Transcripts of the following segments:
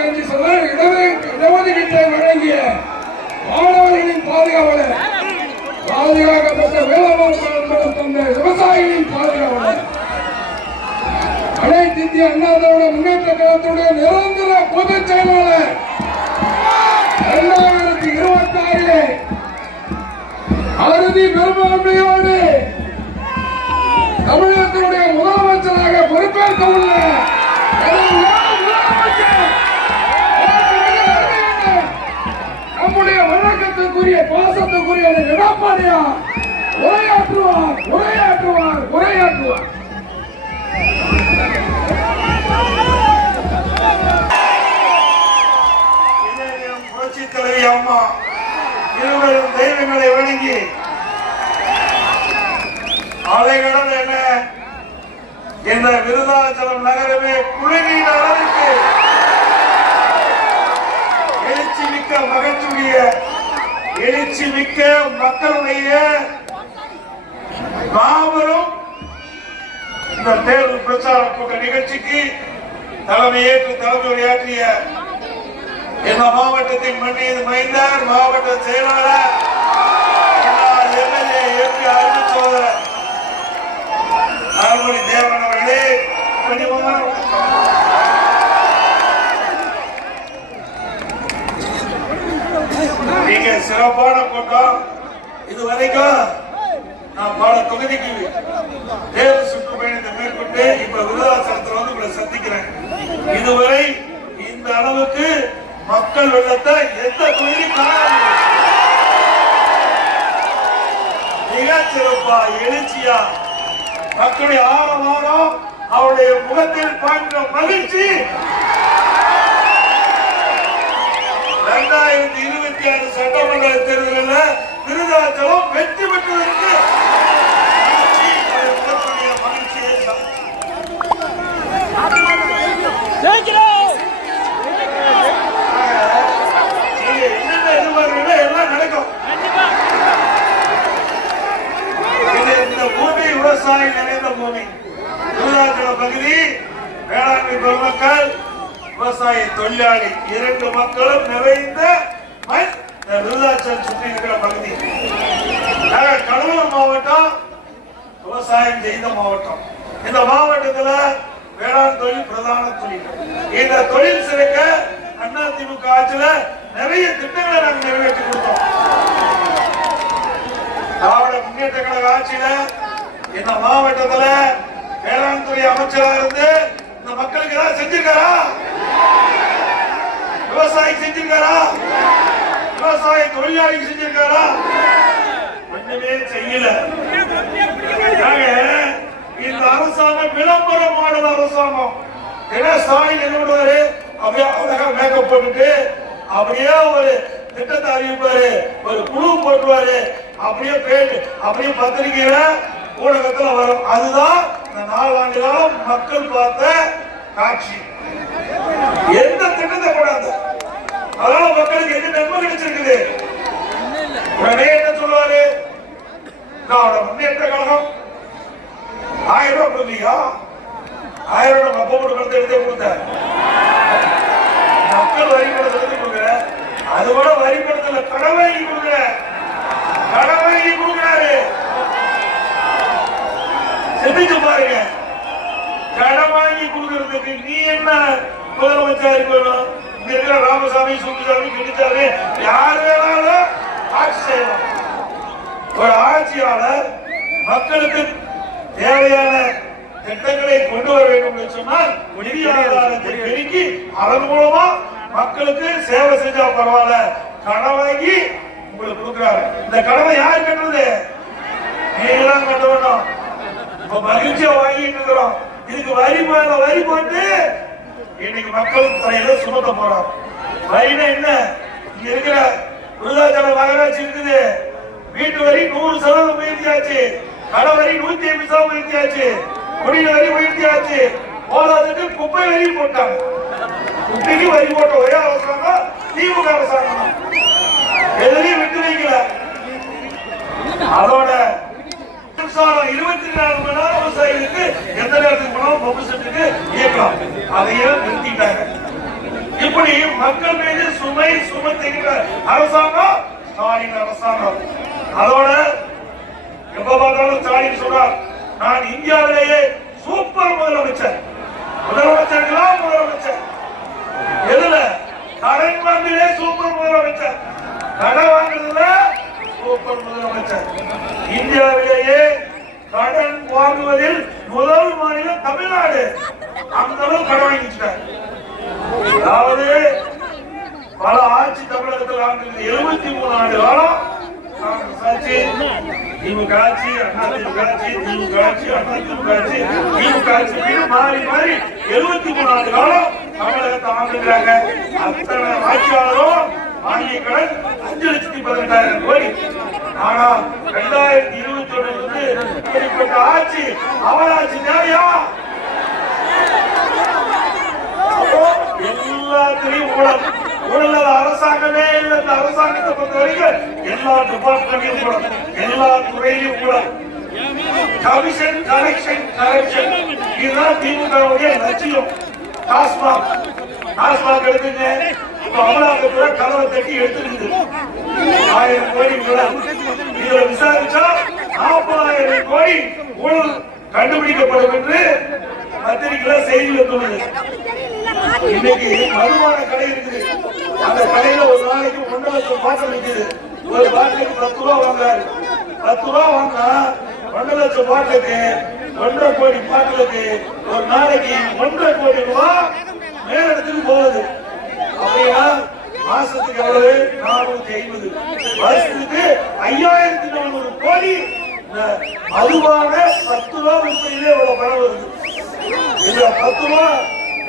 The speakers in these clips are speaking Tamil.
ஏழு புள்ளி அஞ்சு இடஒதுக்கீட்டை வழங்கிய மாணவர்களின் பாதுகாவலர் பாதுகாக்கப்பட்ட வேளாண் தந்த விவசாயிகளின் பாதுகாவலர். அனைத்து இந்திய அண்ணா திராவிட முன்னேற்ற கழகத்துடைய நிரந்தர பொதுச் செயலாளர். இரண்டாயிரத்தி இருபத்தி ஆறிலே அறுதி பெரும்பான்மையோடு தமிழகத்தினுடைய முதல் உரையாற்றுவார் உரையாற்றுவார் உரையாற்றுவார். புரட்சி தலைவி அம்மா இருவரும் தெய்வங்களை வணங்கி அலைகடல் என்ன? இந்த விருதாச்சலம் நகரமே குளிரின் அளவுக்கு எழுச்சி மிக்க மகத்துடைய எழுச்சி மிக்க மக்களுடைய மாபெரும் இந்த தேர்தல் பிரச்சார கூட்ட நிகழ்ச்சிக்கு தலைமையேற்று தலைமை உரையாற்றிய எங்க மாவட்டத்தின் மண்ணியது மைந்தார் மாவட்ட செயலாளர் மக்கள் வெள்ளத்தை எந்த தொகுதி காணவில்லை மிக சிறப்பா எழுச்சியா? மக்களுடைய ஆரவாரம் அவருடைய முகத்தில் பார்க்கிற மகிழ்ச்சி. இரண்டாயிரத்தி இருபத்தி ஆறு சட்டமன்ற தேர்தலில் விருதாச்சலம் வெற்றி பெற்றதற்கு மகிழ்ச்சி, அவருடைய முகத்துடைய மகிழ்ச்சியை ச- நீங்க என்னென்ன எதிர்பார்க்கிறீங்களோ எல்லாம் நடக்கும் இது இந்த பூமி விவசாயி நிறைந்த பூமி விருதாச்சல பகுதி வேளாண்மை பெருமக்கள் விவசாய தொழிலாளி இரண்டு மக்களும் நிறைந்த மண் இந்த விருதாச்சலம் சுற்றி இருக்கிற பகுதி நாங்க கடலூர் மாவட்டம் விவசாயம் செய்த மாவட்டம் இந்த வேளாண் தொழில் பிரதான தொழில். இந்த தொழில் சிறக்க அண்ணா திமுக ஆட்சியில நிறைய திட்டங்களை நாங்க நிறைவேற்றி கொடுத்தோம். திராவிட முன்னேற்ற கழக ஆட்சியில இந்த மாவட்டத்துல வேளாண் துறை அமைச்சரா இருந்து இந்த மக்களுக்கு ஏதாவது செஞ்சிருக்காரா? விவசாயி செஞ்சிருக்காரா? விவசாய தொழிலாளிக்கு செஞ்சிருக்காரா? ஒண்ணுமே செய்யல நாங்க இந்த அரசாங்கம் விளம்பர அரசாங்கம். ஏன்னா ஸ்டாலின் என்ன பண்ணுவாரு? அப்படியே அழகா மேக்கப் போட்டுட்டு அப்படியே ஒரு திட்டத்தை அறிவிப்பாரு. ஒரு குழு போட்டுவாரு அப்படியே பேட்டு அப்படியே பத்திரிகையில ஊடகத்துல வரும். அதுதான் இந்த நாலாண்டு காலம் மக்கள் பார்த்த காட்சி. எந்த திட்டத்தை கூடாது அதனால மக்களுக்கு என்ன நன்மை கிடைச்சிருக்குது? உடனே என்ன சொல்லுவாரு? நான் முன்னேற்ற கழகம். ஆயிரம் ரூபாய் கொடுத்தீங்க ஆயிரம் ரூபாய் அப்பா போட்டு கொடுத்து எடுத்தே மக்கள் வரி பணத்தை எடுத்து கொடுக்குற? அது கூட வரி பணத்துல கடன் வாங்கி கொடுக்குற. கடன் வாங்கி கொடுக்குறாரு. சிந்திச்சு பாருங்க. கடன் வாங்கி கொடுக்கறதுக்கு நீ என்ன முதலமைச்சர் இருக்கணும்? இங்க இருக்கிற ராமசாமி சுப்பிசாமி கிட்டிச்சாமி யாரு வேணாலும் ஆட்சி செய்யலாம். ஒரு ஆட்சியாளர் மக்களுக்கு தேவையான திட்டங்களை கொண்டு வர வேண்டும் என்று சொன்னால் நிதி ஆதாரத்தை பெருக்கி அதன் மூலமா மக்களுக்கு சேவை செஞ்சா பரவாயில்ல. கடன் வாங்கி உங்களுக்கு கொடுக்குறாரு. இந்த கடனை யார் கட்டுறது? நீங்க தான் கட்ட வேண்டாம். இப்ப மகிழ்ச்சியா வாங்கிட்டு இருக்கிறோம். இதுக்கு வரி மேல வரி போட்டு இன்னைக்கு மக்களுக்கு தலையில சுமத்த போறோம் வரினா என்ன? இங்க இருக்கிற விருதாச்சலம் நகராட்சி இருக்குது. வீட்டு வரி நூறு சதவீதம் உயர்த்தியாச்சு. கடை வரி நூத்தி ஐம்பது சதவீதம் உயர்த்தியாச்சு. குடிநீர் வரி உயர்த்தியாச்சு போதாதுக்கு குப்பை வரி போட்டாங்க. குப்பைக்கு வரி போட்ட ஒரே அரசாங்கம் திமுக அரசாங்கம் தான். எதுலையும் விட்டு வைக்கல. அதோட மின்சாரம் இருபத்தி நாலு மணி நேரம் விவசாயிகளுக்கு எந்த நேரத்துக்கு போனாலும் பம்பு செட்டுக்கு இயக்கலாம். அதையும் நிறுத்திட்டாங்க. இப்படி மக்கள் மீது சுமை சுமத்துகிற அரசாங்கம் ஸ்டாலின் அரசாங்கம். அதோட எப்ப பார்த்தாலும் ஸ்டாலின் சொல்றார் நான் இந்தியாவிலேயே சூப்பர் முதலமைச்சர். முதலமைச்சர்களா முதலமைச்சர்? எதுல? கடன் வாங்கிலே சூப்பர் முதலமைச்சர். கடன் வாங்குறதுல சூப்பர் முதலமைச்சர். இந்தியாவிலேயே கடன் வாங்குவதில் முதல் மாநிலம் தமிழ்நாடு. அந்த அளவு கடன் வாங்கிட்டார் அதாவது பல ஆட்சி தமிழகத்தில் ஆண்டு எழுபத்தி மூணு ஆண்டு காலம் திமுக ஆட்சி அண்ணா திமுக ஆட்சி திமுக ஆட்சி அண்ணா திமுக ஆட்சி திமுக ஆட்சி மாறி மாறி எழுபத்தி மூணு ஆண்டு காலம் தமிழகத்தை ஆண்டுகிறாங்க அத்தனை ஆட்சியாளரும் மானிய கடன் அஞ்சு லட்சத்தி பதினெட்டாயிரம் கோடி. ஆனா ரெண்டாயிரத்தி இருபத்தி ஒண்ணுல இருந்து இப்படிப்பட்ட ஆட்சி அவராட்சி தேவையா அப்போ எல்லாத்திலையும் ஊழல். ஊழல் அரசாங்கமே இல்லை. இந்த அரசாங்கத்தை பொறுத்த வரைக்கும் எல்லா டிபார்ட்மெண்ட்லயும் கூட எல்லா துறையிலும் கூட கமிஷன் கலெக்ஷன் கலெக்ஷன் இதுதான் திமுகவுடைய லட்சியம். டாஸ்மாக் டாஸ்மாக் எடுத்துங்க. இப்ப அமலாக்கத்துறை கதவை தட்டி எடுத்துருக்குது ஆயிரம் கோடி ஊழல் இதுல விசாரிச்சா நாற்பதாயிரம் கோடி ஊழல் கண்டுபிடிக்கப்படும் என்று பத்திரிகையில செய்தி வந்துள்ளது இன்னைக்கு மதுவான கடை இருக்குது. அந்த கடையில ஒரு நாளைக்கு ஒன்றரை லட்சம் பாட்டில் விற்குது ஒரு பாட்டிலுக்கு பத்து ரூபா வாங்குறாரு. பத்து ரூபா வாங்கினா ஒன்றரை லட்சம் பாட்டிலுக்கு ஒன்றரை கோடி பாட்டிலுக்கு ஒரு நாளைக்கு ஒன்றரை கோடி ரூபாய் மேலிடத்துக்கு போகுது. அப்படின்னா மாசத்துக்கு எவ்வளவு நானூத்தி ஐம்பது. வருஷத்துக்கு ஐயாயிரத்தி நானூறு கோடி. இந்த மதுவான பத்து ரூபா விற்பனையிலே இவ்வளவு பணம் வருது. இந்த பத்து ரூபா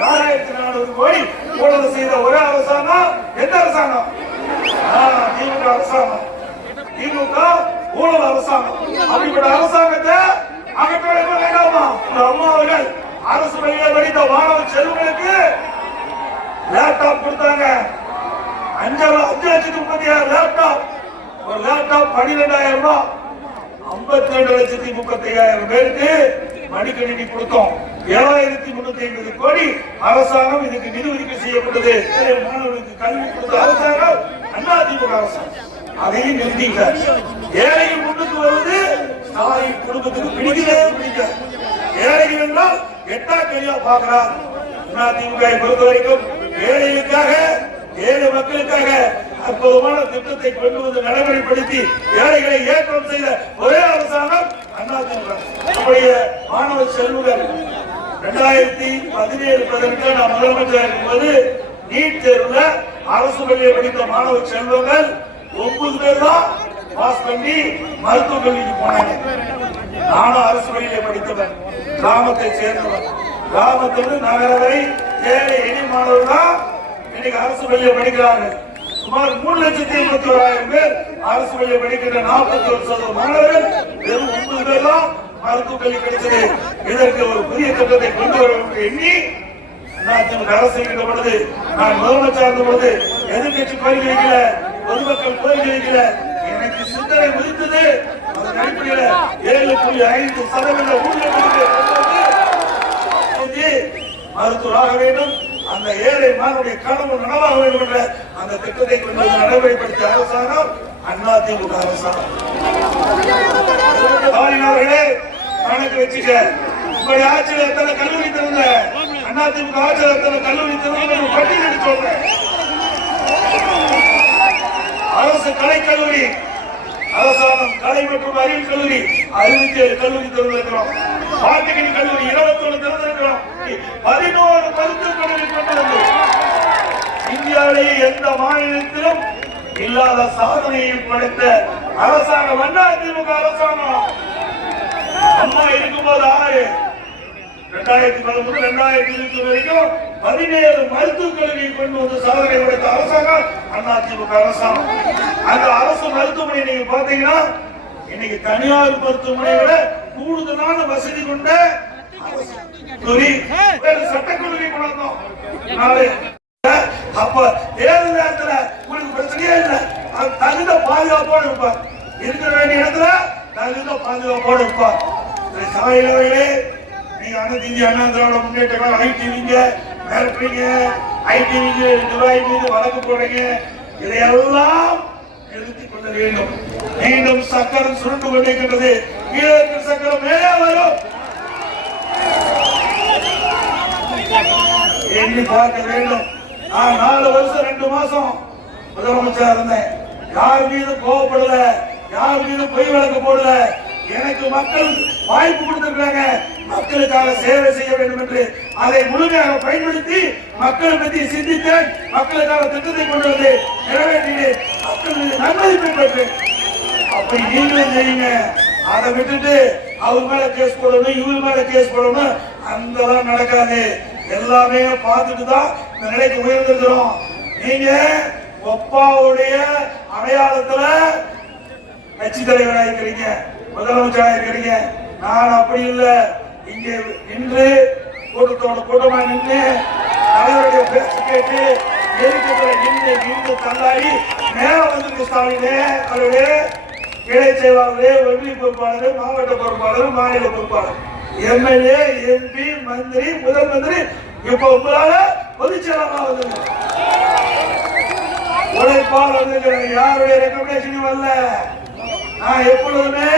நாலாயிரத்தி நானூறு கோடி ஊழல் செய்த ஒரே அரசாங்கம் எந்த அரசாங்கம்? ஆ, திமுக அரசாங்கம். திமுக ஊழல் அரசாங்கம். அப்படிப்பட்ட அரசாங்கத்தை அகற்ற வேண்டும் வேண்டாமா? இந்த அம்மா அவர்கள் அரசு பள்ளியில் படித்த மாணவ செல்வங்களுக்கு லேப்டாப் கொடுத்தாங்க. அஞ்சு அஞ்சு லட்சத்தி முப்பத்தி ஆறு லேப்டாப் ஒரு லேப்டாப் பன்னிரெண்டாயிரம் ரூபாய். ஐம்பத்தி ரெண்டு லட்சத்தி முப்பத்தி ஐயாயிரம் பேருக்கு மடிக்கணினி கொடுத்தோம். ஏழாயிரத்தி முன்னூத்தி ஐம்பது கோடி அரசாங்கம் இதுக்கு நிதி ஒதுக்கீடு செய்யப்பட்டது. ஏழை மாணவர்களுக்கு கல்வி கொடுத்த அரசாங்கம் அண்ணா திமுக அரசாங்கம். அதையும் நிறுத்திட்டார். ஏழை முன்னுக்கு வருவது ஸ்டாலின் குடும்பத்துக்கு பிடிக்கவே பிடிக்காது ஏழை என்றால் எட்டா கையா பாக்குறார் அண்ணா திமுக பொறுத்த வரைக்கும் ஏழைகளுக்காக ஏழை மக்களுக்காக அற்புதமான திட்டத்தை கொண்டு வந்து நடைமுறைப்படுத்தி ஏழைகளை ஏற்றம் செய்த ஒரே அரசாங்கம் அண்ணா திமுக நம்முடைய மாணவ செல்வங்கள் ரெண்டாயிரத்தி பதினேழு பதினெட்டு நான் முதலமைச்சர் இருக்கும்போது நீட் தேர்வுல அரசு பள்ளியை படித்த மாணவ செல்வங்கள் ஒன்பது பேர் தான் பாஸ் பண்ணி மருத்துவக் கல்விக்கு போனாங்க. நானும் அரசு பள்ளியிலே படித்தவன். கிராமத்தை சேர்ந்தவன். கிராமத்திலிருந்து நகர வரை ஏழை இனி மாணவர்கள் தான் இன்னைக்கு அரசு பள்ளியை படிக்கிறாங்க. சுமார் மூணு லட்சத்தி எண்பத்தி ஓராயிரம் பேர் அரசு பள்ளியை படிக்கின்ற நாற்பத்தி ஒரு சதவீத மாணவர்கள். வெறும் ஒன்பது பேர் தான் மருத்துவக்கல்வி கிடைச்சது இதற்கு ஒரு புதிய திட்டத்தை கொண்டு வர எண்ணி அதிமுக அரசு இருக்கின்ற பொழுது நான் முதலமைச்சர் இருந்த பொழுது எதிர்கட்சி கோரிக்கை வைக்கல பொதுமக்கள் கோரிக்கை வைக்கல. எனக்கு சிந்தனை உதித்தது அதன் அடிப்படையில் ஏழு புள்ளி ஐந்து சதவீத ஊதியம் மருத்துவராக வேண்டும். அந்த ஏழை மாணவனுடைய கனவு நனவாக வேண்டும் என்ற அந்த திட்டத்தை கொண்டு நடைமுறைப்படுத்திய அரசாங்கம் அண்ணா திமுக அரசாங்கம் ஸ்டாலின் அவர்களே கணக்கு வச்சுக்க உங்களுடைய ஆட்சியில் எத்தனை கல்லூரி திறந்த? அண்ணா திமுக ஆட்சியில் எத்தனை கல்லூரி திறந்த பட்டியலிட்டு சொல்றேன். அரசு கலைக்கல்லூரி அரசாங்கம் கலை மற்றும் அறிவியல் கல்லூரி அறுபத்தி ஏழு கல்லூரி திறந்திருக்கிறோம். பாலிடெக்னிக் கல்லூரி இருபத்தி ஒன்று திறந்திருக்கிறோம் பதினோரு மருத்துவக் கல்லூரி கொண்டு வந்து இந்தியாவிலேயே எந்த மாநிலத்திலும் இல்லாத சாதனையை படைத்த அரசாங்கம் அண்ணா திமுக அரசாங்கம். அம்மா இருக்கும்போது ஆறு. ரெண்டாயிரத்தி பதிமூணு ரெண்டாயிரத்தி இருபத்தி வரைக்கும் பதினேழு மருத்துவக் கல்வியை கொண்டு வந்து சாதனை படைத்த அரசாங்கம் அண்ணா திமுக அரசாங்கம். அந்த அரசு மருத்துவமனை நீங்க பாத்தீங்கன்னா இன்னைக்கு தனியார் மருத்துவமனையை விட கூடுதலான வசதி கொண்ட வேறு சட்டக்கல்லூரி கொண்டாந்தோம் நாளை அப்ப தேர்தல் நேரத்துல உங்களுக்கு பிரச்சனையே இல்லை. அது தகுந்த பாதுகாப்போடு இருப்பார் இருக்கிற வேண்டிய இடத்துல தகுந்த பாதுகாப்போடு இருப்பார் சபையிலவர்களே நீங்க அனைத்து இந்திய அண்ணா திராவிட முன்னேற்ற கழகம் ஐடிவிங்க மிரட்டுறீங்க ஐடிவிங்க நிர்வாகி மீது வழக்கு போடுறீங்க. இதையெல்லாம் நிறுத்திக் கொள்ள வேண்டும். மீண்டும் சக்கரம் சுருண்டு கொண்டிருக்கின்றது. கீழே இருக்கிற சக்கரம் மேலே வரும். என்று பார்க்க வேண்டும். நான் நாலு வருஷம் ரெண்டு மாசம் முதலமைச்சரா இருந்தேன். யார் மீது கோவப்படல யார் மீது பொய் வழக்கு போடல எனக்கு மக்கள் வாய்ப்பு கொடுத்திருக்காங்க மக்களுக்காக சேவை செய்ய வேண்டும் என்று அதை முழுமையாக பயன்படுத்தி மக்களை பற்றி சிந்தித்தேன். மக்களுக்காக திட்டத்தை கொண்டு வந்து நிறைவேற்றினேன். மக்கள் மீது நன்மதிப்பை பெற்றேன் அப்படி நீங்களும் செய்யுங்க. அதை விட்டுட்டு அவங்க மேல கேஸ் போடணும் இவங்க மேல கேஸ் போடணும் அந்த நடக்காது. எல்லாமே பார்த்துட்டு தான் இந்த நிலைக்கு உயர்ந்திருக்கிறோம். நீங்க ஒப்பாவுடைய அடையாளத்துல கட்சி தலைவராக இருக்கிறீங்க. முதலமைச்சராக இருக்கிறீங்க. நான் அப்படி இல்லை. இங்கே நின்று கூட்டத்தோட கூட்டமா நின்று தலைவருடைய பேச்சு கேட்டு எதிர்க்கத்துல நின்று நின்று தள்ளாடி மேல வந்திருக்கு ஸ்டாலினே அவருடைய இணை செயலாளரே ஒன்றிய பொறுப்பாளர் மாவட்ட பொறுப்பாளர் மாநில பொறுப்பாளர். எம்எல்ஏ எம்பி மந்திரி முதல் மந்திரி இப்ப உங்களால பொதுச் செயலாளராக உழைப்பால் வந்திருக்கிறேன் யாருடைய ரெக்கமெண்டேஷனும் வரல நான் எப்பொழுதுமே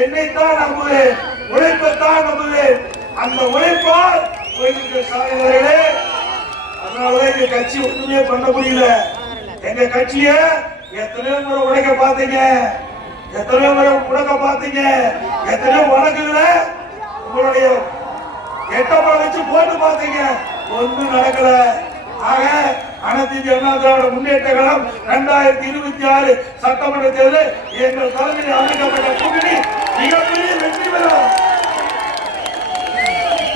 என்னைத்தான் நம்புவேன் உழைப்பைத்தான் நம்புவேன். அந்த உழைப்பால் போயிருக்கிற சாதனைகளே அதனாலதான் எங்க கட்சி ஒண்ணுமே பண்ண முடியல. எங்க கட்சிய எத்தனையோ முறை உழைக்க பார்த்தீங்க. எத்தனையோ முறை உழைக்க பார்த்தீங்க. எத்தனையோ வழக்குகளை உங்களுடைய எட்டப்பா வச்சு போட்டு பார்த்தீங்க. ஒன்றும் நடக்கல. ஆக அனைத்து இந்திய அண்ணா திராவிட முன்னேற்ற கழகம் இரண்டாயிரத்தி இருபத்தி ஆறு சட்டமன்ற தேர்தலில் எங்கள் தலைமையில் அமைக்கப்பட்ட கூட்டணி மிகப்பெரிய வெற்றி பெறும்.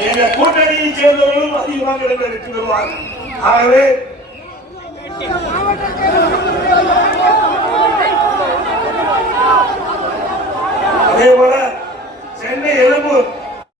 எங்க கூட்டணியை சேர்ந்தவர்களும் அதிகமாக இடங்கள் வெற்றி பெறுவார்கள். ஆகவே அதே போல சென்னை எழும்பூர்